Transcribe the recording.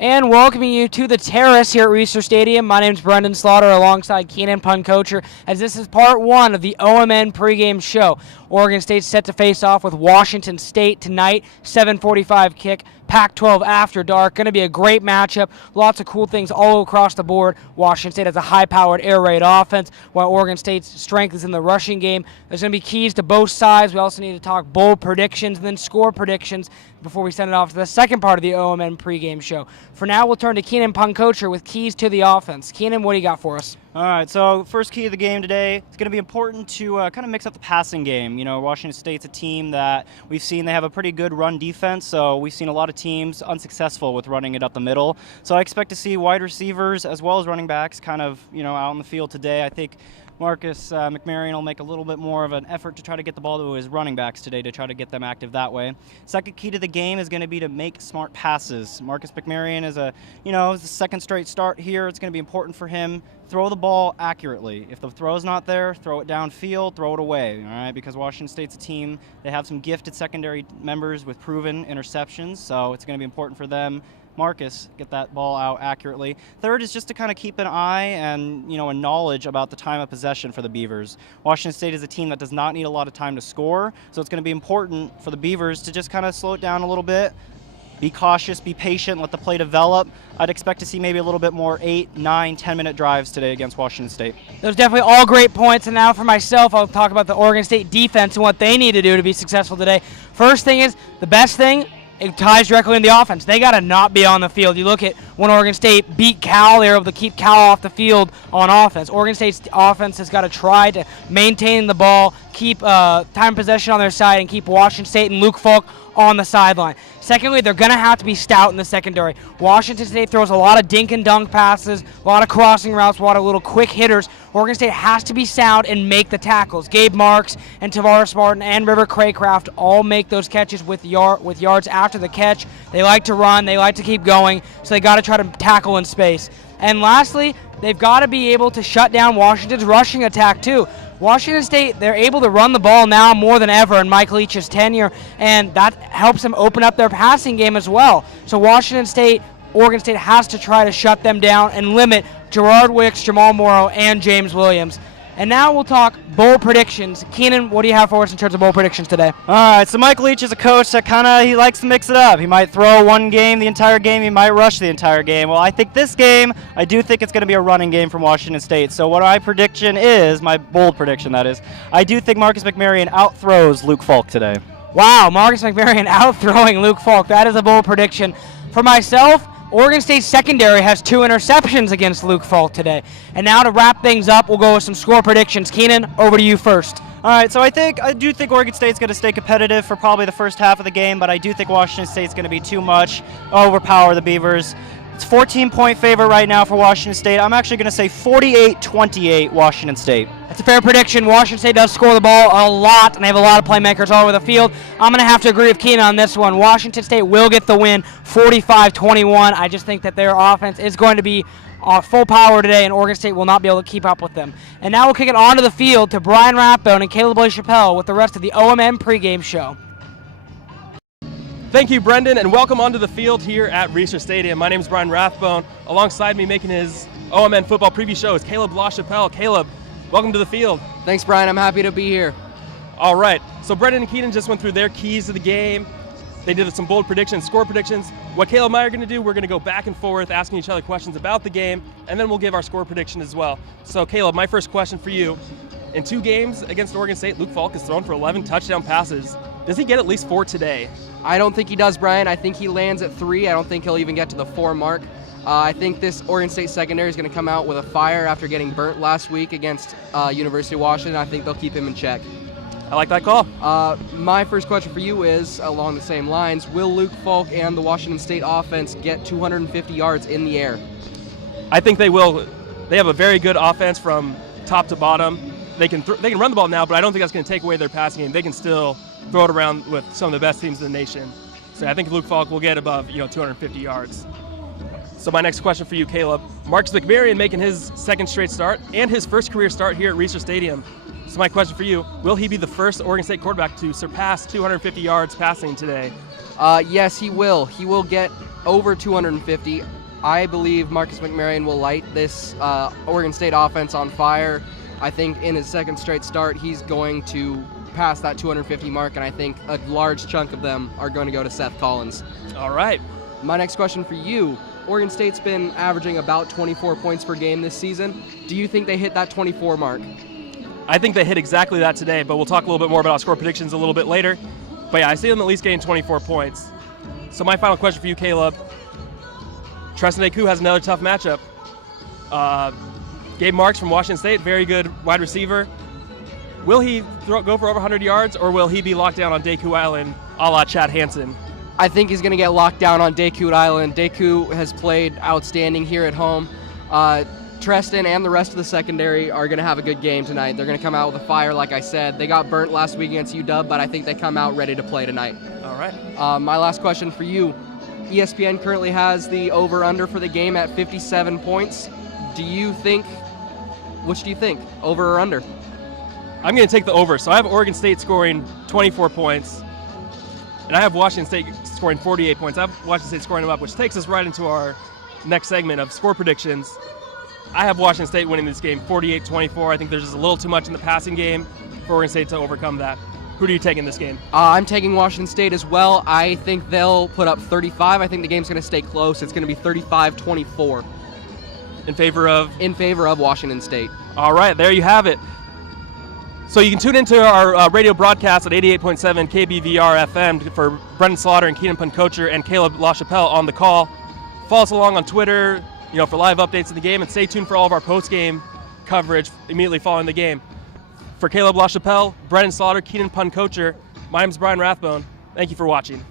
And welcoming you to the terrace here at Research Stadium. My name is Brenden Slaughter alongside Keenan, Puncocher, as this is part one of the OMN pregame show. Oregon State's set to face off with Washington State tonight, 7:45 kick. Pac-12 after dark. Going to be a great matchup. Lots of cool things all across the board. Washington State has a high-powered air raid offense, while Oregon State's strength is in the rushing game. There's going to be keys to both sides. We also need to talk bowl predictions and then score predictions before we send it off to the second part of the OMN pregame show. For now, we'll turn to Keenan Puncocher with keys to the offense. Keenan, what do you got for us? All right, so first key of the game today, it's going to be important to kind of mix up the passing game. You know, Washington State's a team that we've seen they have a pretty good run defense, so we've seen a lot of teams unsuccessful with running it up the middle. So I expect to see wide receivers as well as running backs kind of, out on the field today. I think Marcus McMaryion will make a little bit more of an effort to try to get the ball to his running backs today to try to get them active that way. Second key to the game is going to be to make smart passes. Marcus McMaryion is the second straight start here. It's going to be important for him. Throw the ball accurately. If the throw's not there, throw it downfield, throw it away, all right? Because Washington State's a team, they have some gifted secondary members with proven interceptions, so it's going to be important for them. Marcus, get that ball out accurately. Third is just to kind of keep an eye and, a knowledge about the time of possession for the Beavers. Washington State is a team that does not need a lot of time to score, so it's going to be important for the Beavers to just kind of slow it down a little bit. Be cautious, be patient, let the play develop. I'd expect to see maybe a little bit more 8, 9, 10-minute drives today against Washington State. Those definitely all great points, and now for myself, I'll talk about the Oregon State defense and what they need to do to be successful today. First thing is, the best thing, it ties directly in the offense. They got to not be on the field. You look at when Oregon State beat Cal, they were able to keep Cal off the field on offense. Oregon State's offense has got to try to maintain the ball, keep time possession on their side, and keep Washington State and Luke Falk on the sideline. Secondly, they're going to have to be stout in the secondary. Washington State throws a lot of dink and dunk passes, a lot of crossing routes, a lot of little quick hitters. Oregon State has to be sound and make the tackles. Gabe Marks and Tavares Martin and River Craycraft all make those catches with yards after the catch. They like to run. They like to keep going, so they got to try to tackle in space. And lastly, they've got to be able to shut down Washington's rushing attack too. Washington State, they're able to run the ball now more than ever in Mike Leach's tenure, and that helps them open up their passing game as well. So Washington State, Oregon State has to try to shut them down and limit Gerard Wicks, Jamal Morrow, and James Williams. And now we'll talk bowl predictions. Keenan, what do you have for us in terms of bowl predictions today? All right, so Mike Leach is a coach that he likes to mix it up. He might throw one game the entire game. He might rush the entire game. Well, I think this game, I do think it's going to be a running game from Washington State. So what my prediction is, my bold prediction that is, I do think Marcus McMaryion outthrows Luke Falk today. Wow, Marcus McMaryion outthrowing Luke Falk. That is a bold prediction. For myself, Oregon State's secondary has 2 interceptions against Luke Falk today. And now to wrap things up, we'll go with some score predictions. Keenan, over to you first. All right, so I do think Oregon State's going to stay competitive for probably the first half of the game, but I do think Washington State's going to be too much, overpower the Beavers. It's 14-point favorite right now for Washington State. I'm actually going to say 48-28 Washington State. That's a fair prediction. Washington State does score the ball a lot, and they have a lot of playmakers all over the field. I'm going to have to agree with Keenan on this one. Washington State will get the win, 45-21. I just think that their offense is going to be full power today, and Oregon State will not be able to keep up with them. And now we'll kick it onto the field to Brian Rathbone and Kalib LaChapelle with the rest of the OMN pregame show. Thank you, Brenden, and welcome onto the field here at Research Stadium. My name is Brian Rathbone. Alongside me making his OMN football preview show is Kalib LaChapelle. Kalib, welcome to the field. Thanks, Brian. I'm happy to be here. All right. So Brenden and Keenan just went through their keys to the game. They did some bold predictions, score predictions. What Kalib and I are going to do, we're going to go back and forth asking each other questions about the game, and then we'll give our score prediction as well. So Kalib, my first question for you. In 2 games against Oregon State, Luke Falk has thrown for 11 touchdown passes. Does he get at least 4 today? I don't think he does, Brian. I think he lands at 3. I don't think he'll even get to the 4 mark. I think this Oregon State secondary is going to come out with a fire after getting burnt last week against University of Washington. I think they'll keep him in check. I like that call. My first question for you is, along the same lines, will Luke Falk and the Washington State offense get 250 yards in the air? I think they will. They have a very good offense from top to bottom. They can run the ball now, but I don't think that's going to take away their passing game. They can still throw it around with some of the best teams in the nation. So I think Luke Falk will get above 250 yards. So my next question for you, Kalib. Marcus McMaryion making his second straight start and his first career start here at Research Stadium. So my question for you, will he be the first Oregon State quarterback to surpass 250 yards passing today? Yes, he will. He will get over 250. I believe Marcus McMarion will light this Oregon State offense on fire. I think in his second straight start, he's going to pass that 250 mark, and I think a large chunk of them are going to go to Seth Collins. All right. My next question for you. Oregon State's been averaging about 24 points per game this season. Do you think they hit that 24 mark? I think they hit exactly that today, but we'll talk a little bit more about score predictions a little bit later. But yeah, I see them at least getting 24 points. So my final question for you, Caleb. Treston Deku has another tough matchup. Gabe Marks from Washington State, very good wide receiver. Will he go for over 100 yards, or will he be locked down on Deku Island a la Chad Hansen? I think he's going to get locked down on Deku Island. Deku has played outstanding here at home. Treston and the rest of the secondary are going to have a good game tonight. They're going to come out with a fire, like I said. They got burnt last week against UW, but I think they come out ready to play tonight. All right. My last question for you. ESPN currently has the over-under for the game at 57 points. Which do you think, over or under? I'm going to take the over. So I have Oregon State scoring 24 points, and I have Washington State scoring 48 points. I have Washington State scoring them up, which takes us right into our next segment of score predictions. I have Washington State winning this game 48-24. I think there's just a little too much in the passing game for Oregon State to overcome that. Who do you take in this game? I'm taking Washington State as well. I think they'll put up 35. I think the game's going to stay close. It's going to be 35-24. In favor of? In favor of Washington State. All right, there you have it. So you can tune into our radio broadcast at 88.7 KBVR FM for Brenden Slaughter and Keenan Puncocher and Caleb LaChapelle on the call. Follow us along on Twitter, for live updates of the game, and stay tuned for all of our post-game coverage immediately following the game. For Caleb LaChapelle, Brenden Slaughter, Keenan Puncocher, my name is Brian Rathbone. Thank you for watching.